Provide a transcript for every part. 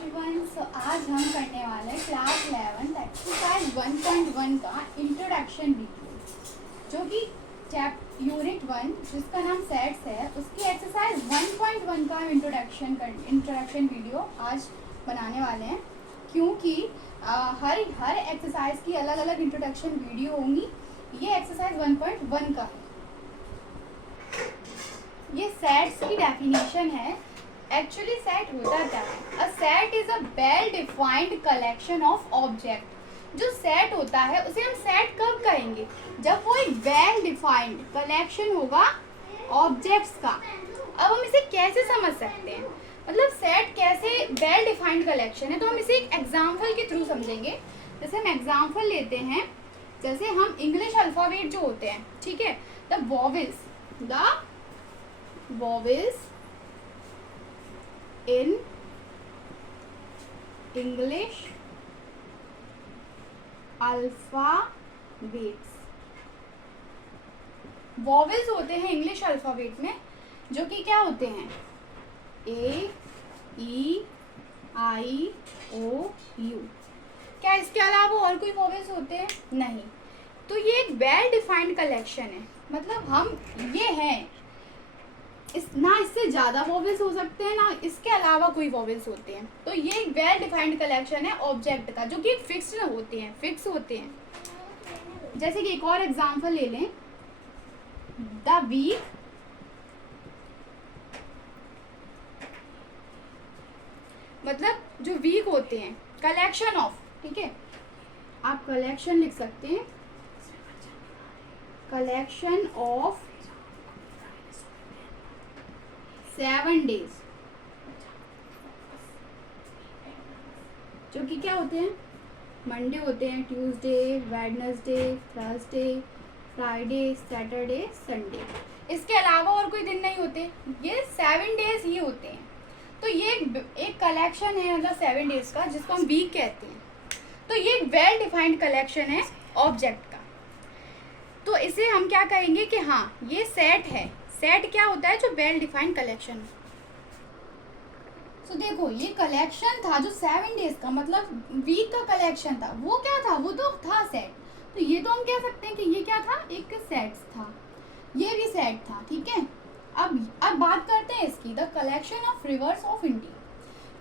Everyone, सो आज हम करने वाले हैं क्लास 11 एक्सरसाइज 1.1 का इंट्रोडक्शन वीडियो, जो कि यूनिट 1 जिसका नाम सेट्स है उसकी एक्सरसाइज 1.1 का इंट्रोडक्शन वीडियो आज बनाने वाले हैं। क्योंकि हर एक्सरसाइज की अलग अलग इंट्रोडक्शन वीडियो होंगी। ये एक्सरसाइज 1.1 का है। ये सेट्स की डेफिनेशन है। एक्चुअली सेट होता क्या है? A set is a well defined collection of object. जो सेट होता है उसे हम सेट कब कहेंगे? जब वो एक वेल डिफाइंड कलेक्शन होगा ऑब्जेक्ट्स का। अब हम इसे कैसे समझ सकते हैं, मतलब सेट कैसे वेल डिफाइंड कलेक्शन है, तो हम इसे एक एग्जाम्पल के थ्रू समझेंगे। जैसे हम एग्जाम्पल लेते हैं, जैसे हम इंग्लिश अल्फ़ाबेट जो होते हैं, ठीक है, the vowels in English alphabets. Vowels होते हैं इंग्लिश अल्फ़ाबेट में, जो कि क्या होते हैं? ए, ई, आई, ओ, यू। क्या इसके अलावा और कोई वॉवेल्स होते हैं? नहीं। तो ये एक वेल डिफाइंड कलेक्शन है, मतलब हम ये हैं ना इससे ज़्यादा वॉवेल्स हो सकते हैं, ना इसके अलावा कोई वॉवेल्स होते हैं। तो ये एक वेल डिफाइंड कलेक्शन है ऑब्जेक्ट का, जो कि फिक्स होते हैं। जैसे कि एक और एग्जांपल ले लें, द वीक, मतलब जो वीक होते हैं, कलेक्शन ऑफ, ठीक है, आप कलेक्शन लिख सकते हैं, कलेक्शन ऑफ 7 डेज, जो कि क्या होते हैं? मंडे होते हैं, Tuesday, Wednesday, Thursday, Friday, Saturday, Sunday. इसके अलावा और कोई दिन नहीं होते, ये 7 डेज ही होते हैं। तो ये एक कलेक्शन है, मतलब 7 डेज का, जिसको हम वीक कहते हैं। तो ये एक वेल डिफाइंड कलेक्शन है ऑब्जेक्ट का। तो इसे हम क्या कहेंगे कि हाँ ये सेट है। सेट क्या होता है? जो वेल डिफाइंड कलेक्शन है। तो देखो, ये कलेक्शन था जो 7 डेज का, मतलब वीक का कलेक्शन था, वो क्या था? वो तो था सेट। तो ये तो हम कह सकते हैं कि ये क्या था? एक सेट था, ये भी सेट था, ठीक है। अब बात करते हैं इसकी, the collection of rivers of India.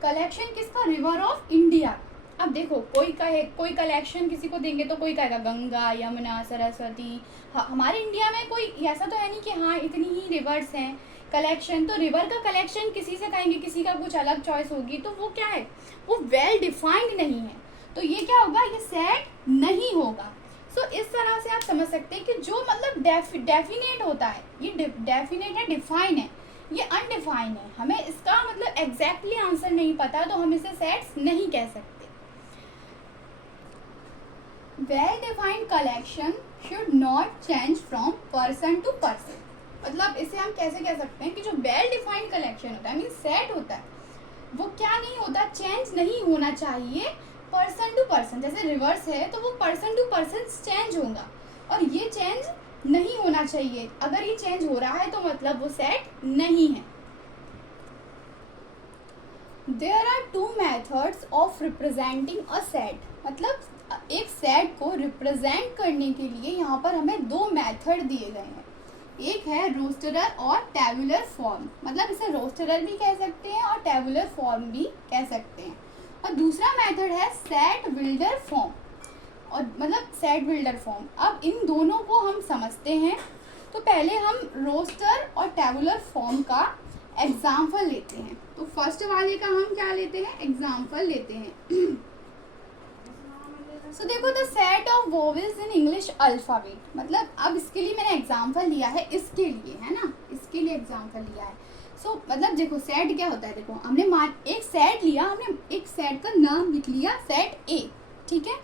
Collection किसका? River of India. अब देखो, कोई कलेक्शन किसी को देंगे तो कोई कहेगा गंगा, यमुना, सरस्वती। हमारे इंडिया में कोई ऐसा तो है नहीं कि हाँ इतनी ही रिवर्स हैं कलेक्शन। तो रिवर का कलेक्शन किसी से कहेंगे, किसी का कुछ अलग चॉइस होगी, तो वो क्या है? वो वेल डिफाइंड नहीं है। तो ये क्या होगा? ये सेट नहीं होगा। सो इस तरह से आप समझ सकते हैं कि जो मतलब डेफिनेट होता है, ये डेफिनेट है, डिफाइन है, ये अनडिफाइन है। हमें इसका मतलब एग्जैक्टली आंसर नहीं पता, तो हम इसे सेट्स नहीं कह सकते। Well defined collection should not change from person to person. मतलब इसे हम कैसे कह सकते हैं कि जो वेल डिफाइंड कलेक्शन होता है, मीन सेट होता है, वो क्या नहीं होता? चेंज नहीं होना चाहिए पर्सन टू पर्सन। जैसे रिवर्स है तो वो पर्सन टू पर्सन चेंज होगा, और ये चेंज नहीं होना चाहिए। अगर ये चेंज हो रहा है तो मतलब वो सेट नहीं है। There are 2 methods of representing a set. मतलब एक सेट को रिप्रेजेंट करने के लिए यहाँ पर हमें 2 मेथड दिए गए हैं। एक है रोस्टरर और टेबुलर फॉर्म, मतलब इसे रोस्टरर भी कह सकते हैं और टेबुलर फॉर्म भी कह सकते हैं। और दूसरा मेथड है सेट बिल्डर फॉर्म, और मतलब सेट बिल्डर फॉर्म। अब इन दोनों को हम समझते हैं। तो पहले हम रोस्टर और टेबुलर फॉर्म का एग्जाम्पल लेते हैं। तो फर्स्ट वाले का हम क्या लेते हैं? एग्जाम्पल लेते हैं। सो देखो, the set of vowels in English alphabet, मतलब अब इसके लिए मैंने एग्जाम्पल लिया है, इसके लिए है ना, इसके लिए एग्जाम्पल लिया है। सो मतलब देखो, सेट क्या होता है? देखो, हमने एक सेट लिया, हमने एक सेट का नाम लिख लिया, सेट ए, ठीक है।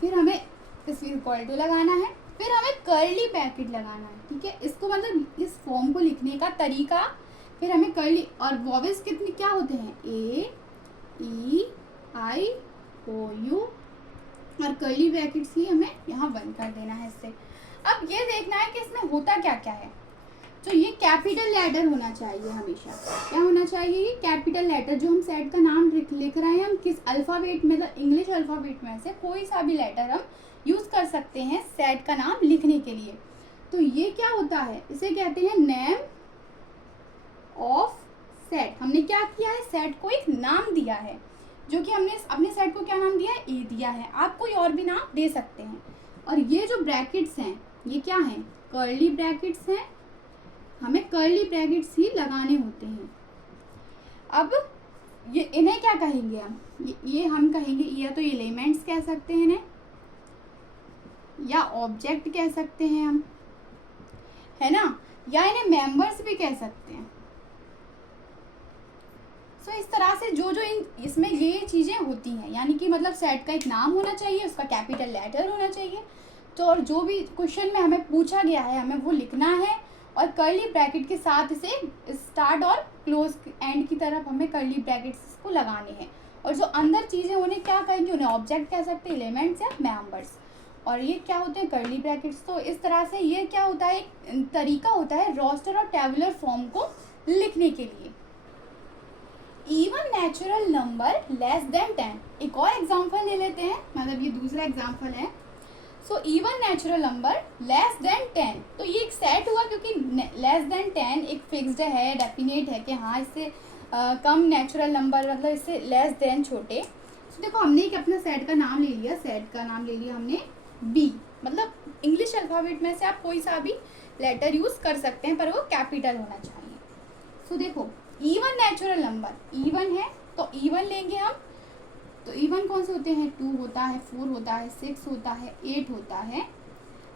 फिर हमें इसकी इक्वल टू लगाना है, फिर हमें कर्ली ब्रैकेट लगाना है, ठीक है। इसको मतलब इस फॉर्म को लिखने का तरीका, फिर हमें कर्ली, और वॉवेल्स कितने क्या होते हैं? ए, ई, आई, ओ, यू, और कर्ली ब्रैकेट्स ही हमें यहाँ बंद कर देना है इससे। अब ये देखना है कि इसमें होता क्या क्या है। तो ये कैपिटल लेटर होना चाहिए हमेशा। क्या होना चाहिए? ये कैपिटल लेटर। जो हम सेट का नाम लिख रहे हैं, हम किस अल्फ़ाबेट में, मतलब इंग्लिश अल्फ़ाबेट में से कोई सा भी लेटर हम यूज़ कर सकते हैं सेट का नाम लिखने के लिए। तो ये क्या होता है? इसे कहते हैं नेम ऑफ सेट। हमने क्या किया है? सेट को एक नाम दिया है, जो कि हमने अपने सेट को क्या नाम दिया है? ए दिया है। आप कोई और भी नाम दे सकते हैं। और ये जो ब्रैकेट्स हैं, ये क्या हैं? कर्ली ब्रैकेट्स हैं। हमें कर्ली ब्रैकेट्स ही लगाने होते हैं। अब ये इन्हें क्या कहेंगे हम? ये हम कहेंगे, या तो एलिमेंट्स कह सकते हैं इन्हें, या ऑब्जेक्ट कह सकते हैं हम, है ना, या इन्हें मेंबर्स भी कह सकते हैं। सो इस तरह से जो जो इसमें ये चीज़ें होती हैं, यानी कि मतलब सेट का एक नाम होना चाहिए, उसका कैपिटल लेटर होना चाहिए। तो और जो भी क्वेश्चन में हमें पूछा गया है हमें वो लिखना है, और कर्ली ब्रैकेट के साथ इसे स्टार्ट और क्लोज एंड की तरफ हमें कर्ली ब्रैकेट्स को लगाने हैं। और जो अंदर चीज़ें उन्हें क्या कहेंगे? उन्हें ऑब्जेक्ट कह सकते हैं, एलिमेंट्स या मेंबर्स। और ये क्या होते हैं? Curly brackets. तो इस तरह से ये क्या होता है? एक तरीका होता है रोस्टर और टेबुलर फॉर्म को लिखने के लिए। Even natural number less than 10। एक और एग्जाम्पल ले लेते हैं, मतलब ये दूसरा एग्जाम्पल है। So even natural number less than 10। तो ये एक सेट हुआ, क्योंकि लेस देन 10 एक फिक्स्ड है, डेफिनेट है कि हाँ इससे कम नेचुरल नंबर, मतलब इससे लेस देन छोटे। तो देखो हमने एक अपना सेट का नाम ले लिया, सेट का नाम ले लिया हमने बी। मतलब इंग्लिश अल्फ़ाबेट में से आप कोई सा भी लेटर यूज़ कर सकते हैं, पर वो कैपिटल होना चाहिए। सो देखो इवन नेचुरल नंबर, इवन है तो इवन लेंगे हम। तो इवन कौन से होते हैं? 2 होता है, 4 होता है, 6 होता है, 8 होता है,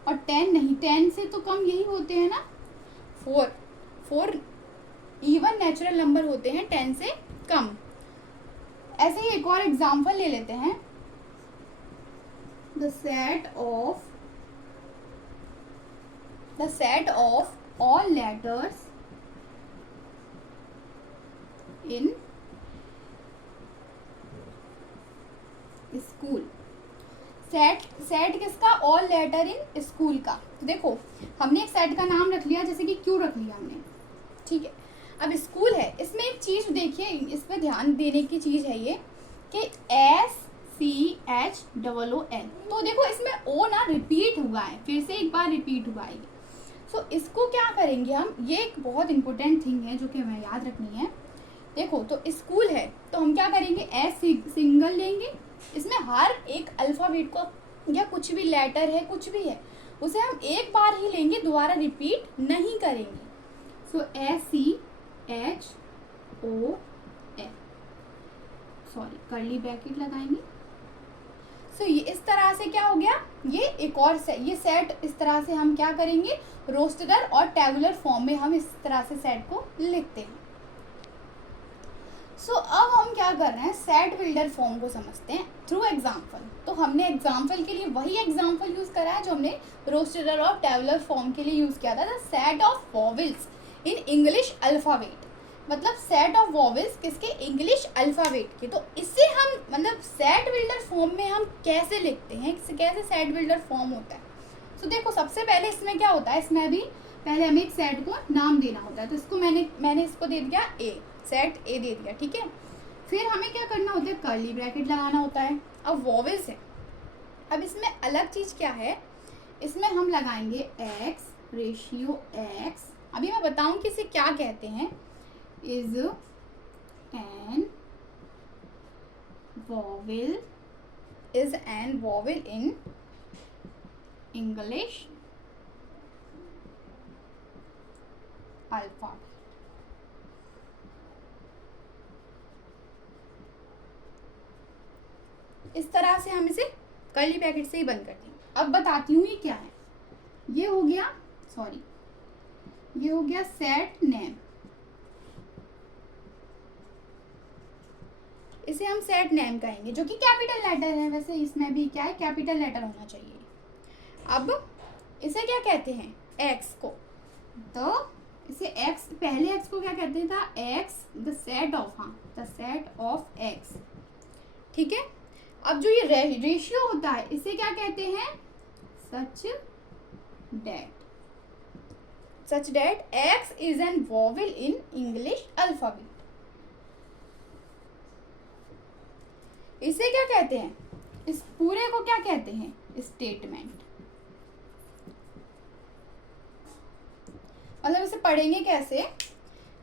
और 10 नहीं, 10 से तो कम यही होते हैं ना, 4 इवन नेचुरल नंबर होते हैं 10 से कम। ऐसे ही एक और एग्जांपल ले लेते हैं। The set of all letters in school. Set किसका? ऑल लेटर इन स्कूल का। तो देखो हमने एक सेट का नाम रख लिया, जैसे कि क्यों रख लिया हमने, ठीक है। अब स्कूल है, इसमें एक चीज़ देखिए, इस पर ध्यान देने की चीज़ है ये कि SCHOOL। तो देखो इसमें ओ ना रिपीट हुआ है, फिर से एक बार रिपीट हुआ है। सो इसको क्या करेंगे हम? ये एक बहुत इंपॉर्टेंट थिंग है जो कि हमें याद रखनी है। देखो तो स्कूल है तो हम क्या करेंगे? एस सिंगल लेंगे। इसमें हर एक अल्फ़ाबेट को या कुछ भी लेटर है, कुछ भी है, उसे हम एक बार ही लेंगे, दोबारा रिपीट नहीं करेंगे। सो SCHOOL, सॉरी कर्ली ब्रैकेट लगाएंगे। सो ये इस तरह से क्या हो गया? ये एक और ये सेट इस तरह से हम क्या करेंगे? रोस्टर और टेबुलर फॉर्म में हम इस तरह से सेट को लिखते हैं। सो अब हम क्या कर रहे हैं? सेट बिल्डर फॉर्म को समझते हैं थ्रू एग्जाम्पल। तो हमने एग्जाम्पल के लिए वही एग्जाम्पल यूज़ करा है जो हमने रोस्टर और टेबुलर फॉर्म के लिए यूज़ किया था। The set of vowels in English alphabet. मतलब सेट ऑफ वॉवेल्स किसके? इंग्लिश अल्फ़ाबेट के। तो इसे हम मतलब सेट बिल्डर फॉर्म में हम कैसे लिखते हैं, कैसे सेट बिल्डर फॉर्म होता है? तो देखो सबसे पहले इसमें क्या होता है? इसमें भी पहले हमें एक सेट को नाम देना होता है। तो इसको मैंने इसको दे दिया ए, सेट ए दे दिया, ठीक है। फिर हमें क्या करना होता है? कर्ली ब्रैकेट लगाना होता है। अब वॉवेल्स है, अब इसमें अलग चीज़ क्या है? इसमें हम लगाएंगे एक्स, रेशियो एक्स। अभी मैं बताऊं कि इसे क्या कहते हैं। Is an vowel, is an vowel in English alphabet. इस तरह से हम इसे कर्ली ब्रैकेट से ही बंद करते हैं। अब बताती हूँ ये क्या है। ये हो गया, सॉरी, ये हो गया सेट नेम। इसे हम सेट नेम कहेंगे, जो कि कैपिटल लेटर है। वैसे इसमें भी क्या है? कैपिटल लेटर होना चाहिए। अब इसे क्या कहते हैं? एक्स को। तो इसे एक्स, पहले एक्स को क्या कहते था? एक्स द सेट ऑफ, हाँ द सेट ऑफ एक्स, ठीक है। अब जो ये रेशियो होता है इसे क्या कहते हैं? Such that. such that X is an vowel in English alphabet. इसे क्या कहते हैं, इस पूरे को क्या कहते हैं, स्टेटमेंट। मतलब इसे पढ़ेंगे कैसे,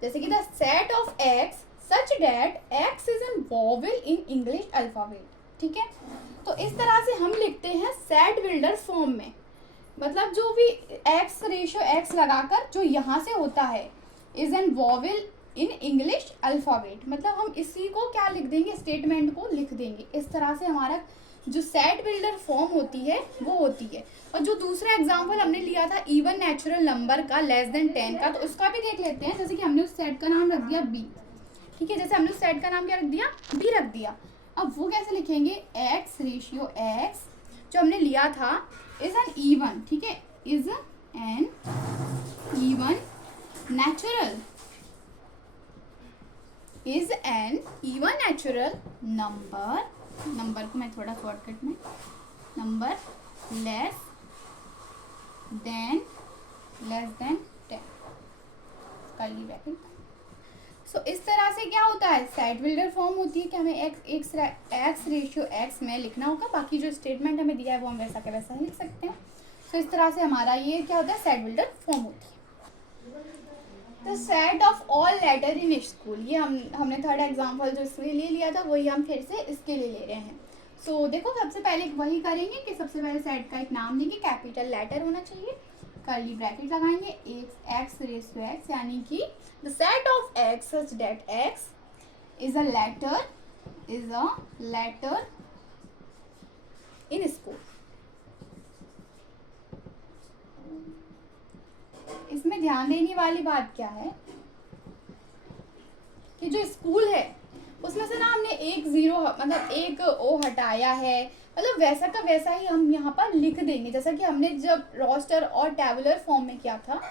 जैसे कि the set of X such that X is an vowel in English alphabet, ठीक है। तो इस तरह से हम लिखते हैं सेट बिल्डर फॉर्म में, मतलब जो भी एक्स रेशियो एक्स लगाकर जो यहाँ से होता है is N vowel in English alphabet, मतलब हम इसी को क्या लिख देंगे, स्टेटमेंट को लिख देंगे। इस तरह से हमारा जो सेट बिल्डर फॉर्म होती है वो होती है। और जो दूसरा एग्जाम्पल हमने लिया था इवन नेचुरल नंबर का लेस देन 10 का, तो उसका भी देख लेते हैं। जैसे कि हमने उस सेट का नाम रख दिया बी, ठीक है, जैसे हमने उस सेट का नाम क्या रख दिया, बी रख दिया। अब वो कैसे लिखेंगे, एक्स रेशियो एक्स जो हमने लिया था इज एन इवन, ठीक है, is an even natural, is an even natural number, number को मैं थोड़ा शॉर्टकट में, number less than 10 curly bracket. So इस तरह से क्या होता है, सेट बिल्डर फॉर्म होती है कि हमें एक्स रेशियो एक्स में लिखना होगा, बाकी जो स्टेटमेंट हमें दिया है वो हम वैसा के वैसा ही लिख सकते हैं। सो इस तरह से हमारा ये क्या होता है, सेट बिल्डर फॉर्म होती है। The set of all letter in school, ये हमने थर्ड एग्जाम्पल जो इसके लिए लिया था वही हम फिर से इसके लिए ले रहे हैं। सो देखो सबसे पहले वही करेंगे कि सबसे पहले सेट का एक नाम देंगे, कैपिटल लेटर होना चाहिए, कर्ली ब्रैकेट लगाएंगे, एक्स रेशियो एक्स, यानी कि the set of x such that x is a letter in school. इसमें ध्यान देने वाली बात क्या है कि जो स्कूल है उसमें से ना हमने एक जीरो मतलब एक ओ हटाया है, मतलब वैसा का वैसा ही हम यहाँ पर लिख देंगे। जैसा कि हमने जब रोस्टर और टेबुलर फॉर्म में किया था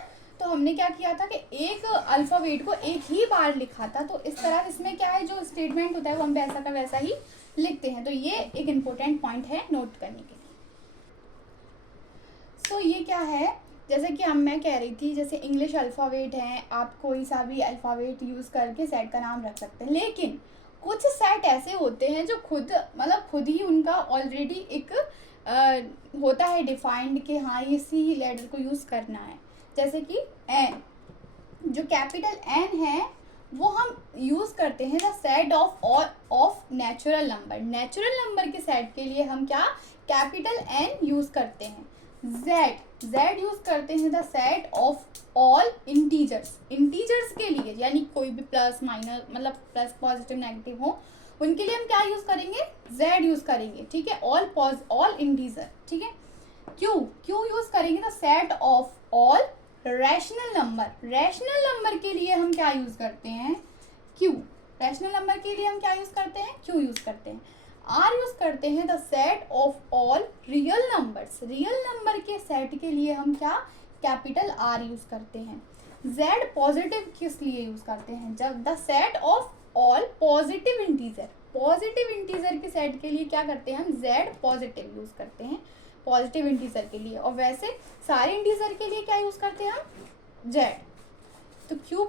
तो हमने क्या किया था कि एक अल्फ़ाबेट को एक ही बार लिखा था, तो इस तरह इसमें क्या है, जो स्टेटमेंट होता है वो हम वैसा का वैसा ही लिखते हैं। तो ये एक इम्पोर्टेंट पॉइंट है नोट करने के लिए। सो ये क्या है, जैसे कि मैं कह रही थी, जैसे इंग्लिश अल्फ़ाबेट हैं, आप कोई सा भी अल्फ़ाबेट यूज़ करके सेट का नाम रख सकते हैं, लेकिन कुछ सेट ऐसे होते हैं जो खुद ही उनका ऑलरेडी एक होता है डिफाइंड कि हाँ इसी लेटर को यूज़ करना है। जैसे कि एन, जो कैपिटल एन है वो हम यूज़ करते हैं the set of natural number. Natural number के सेट के लिए हम क्या कैपिटल एन यूज़ करते हैं। जेड यूज़ करते हैं the set of all integers. Integers के लिए यानी कोई भी प्लस माइनस मतलब प्लस पॉजिटिव नेगेटिव हो उनके लिए हम क्या यूज़ करेंगे, जेड यूज़ करेंगे, ठीक है, ऑल इंटीजर, ठीक है। क्यू यूज़ करेंगे the set of all rational number. Rational number के लिए हम क्या यूज़ करते हैं, क्यू। रैशनल नंबर के लिए हम क्या यूज़ करते हैं, क्यू यूज़ करते हैं। आर यूज़ करते हैं the set of all real numbers. Real number के सेट के लिए हम क्या कैपिटल आर यूज़ करते हैं। जेड पॉजिटिव किस लिए यूज़ करते हैं, जब the set of all positive integer. Positive integer के सेट के लिए क्या करते हैं हम, जेड पॉजिटिव यूज़ करते हैं पॉजिटिव इंटीजर के लिए, और वैसे सारे इंटीजर के लिए क्या यूज़ करते हैं हम, जेड। तो क्यू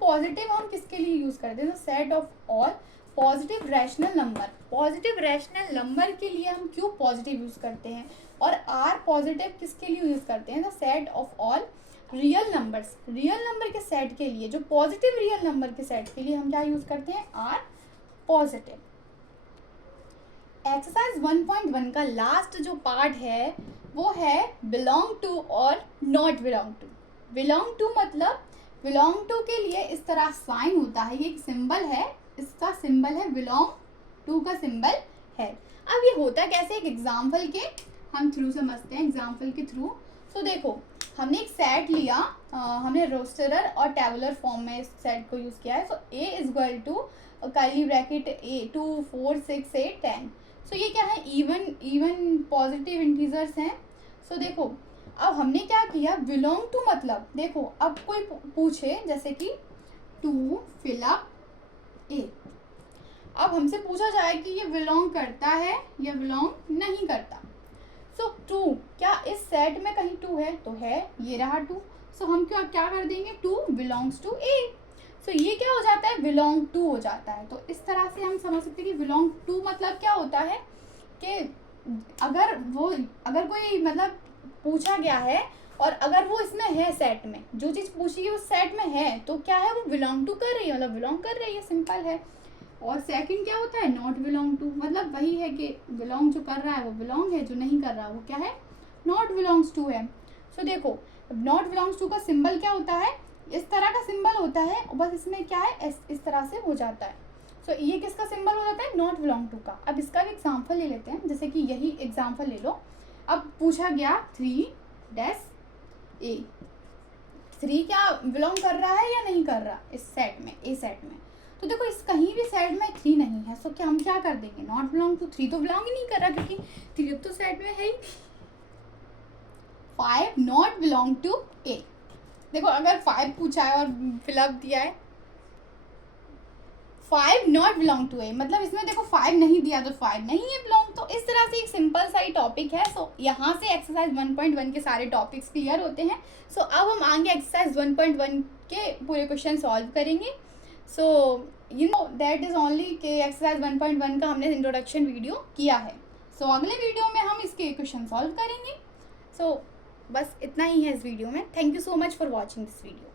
पॉजिटिव हम किसके लिए यूज़ करते हैं, तो set of all positive rational number. Positive rational number के लिए हम क्यू पॉजिटिव यूज़ करते हैं, और आर पॉजिटिव किसके लिए यूज़ करते हैं, the set of all real numbers. Real number के सेट के लिए, जो पॉजिटिव रियल नंबर के सेट के लिए हम क्या यूज़ करते हैं, आर पॉजिटिव। एक्सरसाइज 1.1 का लास्ट जो पार्ट है वो है बिलोंग टू और not belong to. Belong to मतलब बिलोंग टू के लिए इस तरह साइन होता है, ये एक सिंबल है, इसका सिंबल है बिलोंग टू का सिंबल है। अब ये होता कैसे, एक एग्जाम्पल के हम थ्रू समझते हैं, एग्जाम्पल के थ्रू। सो देखो हमने एक सेट लिया, हमने रोस्टरर और टेबुलर फॉर्म में इस सेट को यूज़ किया है। So A is equal to curly bracket A 2 4 6 8 10। So ये क्या है, इवन पॉजिटिव इंटीजर्स हैं। सो देखो अब हमने क्या किया, बिलोंग टू मतलब देखो अब कोई पूछे जैसे कि टू फिल अप ए, अब हमसे पूछा जाए कि ये बिलोंग करता है या बिलोंग नहीं करता। सो टू क्या इस सेट में कहीं टू है, तो है, ये रहा टू। सो हम क्या कर देंगे, टू बिलोंग्स टू ए। सो ये क्या हो जाता है, बिलोंग टू हो जाता है। तो इस तरह से हम समझ सकते हैं कि बिलोंग टू मतलब क्या होता है कि अगर कोई मतलब पूछा गया है और अगर वो इसमें है सेट में, जो चीज़ पूछी है वो सेट में है, तो क्या है, वो बिलोंग टू कर रही है, मतलब बिलोंग कर रही है, सिंपल है। और सेकंड क्या होता है, नॉट बिलोंग टू, मतलब वही है कि बिलोंग जो कर रहा है वो बिलोंग है, जो नहीं कर रहा वो क्या है, नॉट बिलोंग्स टू है। सो देखो नॉट बिलोंग्स टू का सिंबल क्या होता है, इस तरह का सिंबल होता है, और बस इसमें क्या है, इस तरह से हो जाता है। सो ये किसका सिंबल हो जाता है, नॉट बिलोंग टू का। अब इसका भी एग्जाम्पल ले लेते हैं, जैसे कि यही एग्जाम्पल ले लो। अब पूछा गया 3-A, 3 क्या बिलोंग कर रहा है या नहीं कर रहा इस सेट में, ए सेट में। तो देखो इस कहीं भी सेट में 3 नहीं है, सो क्या हम क्या कर देंगे, नॉट बिलोंग टू 3 तो बिलोंग ही नहीं कर रहा, क्योंकि 3 तो सेट में है ही। 5 नॉट बिलोंग टू ए। देखो अगर 5 पूछा है और फिलअप दिया है 5 नॉट बिलोंग टू ए, मतलब इसमें देखो 5 नहीं दिया तो 5 नहीं है बिलोंग। तो इस तरह से एक सिंपल सा ही टॉपिक है। सो यहाँ से एक्सरसाइज 1.1 के सारे टॉपिक्स क्लियर होते हैं। सो अब हम आगे एक्सरसाइज 1.1 के पूरे क्वेश्चन सॉल्व करेंगे। So you know that is only के एक्सरसाइज 1.1 का हमने इंट्रोडक्शन वीडियो किया है। सो अगले वीडियो में हम इसके क्वेश्चन सॉल्व करेंगे। सो बस इतना ही है इस वीडियो में। Thank you so much for watching this video.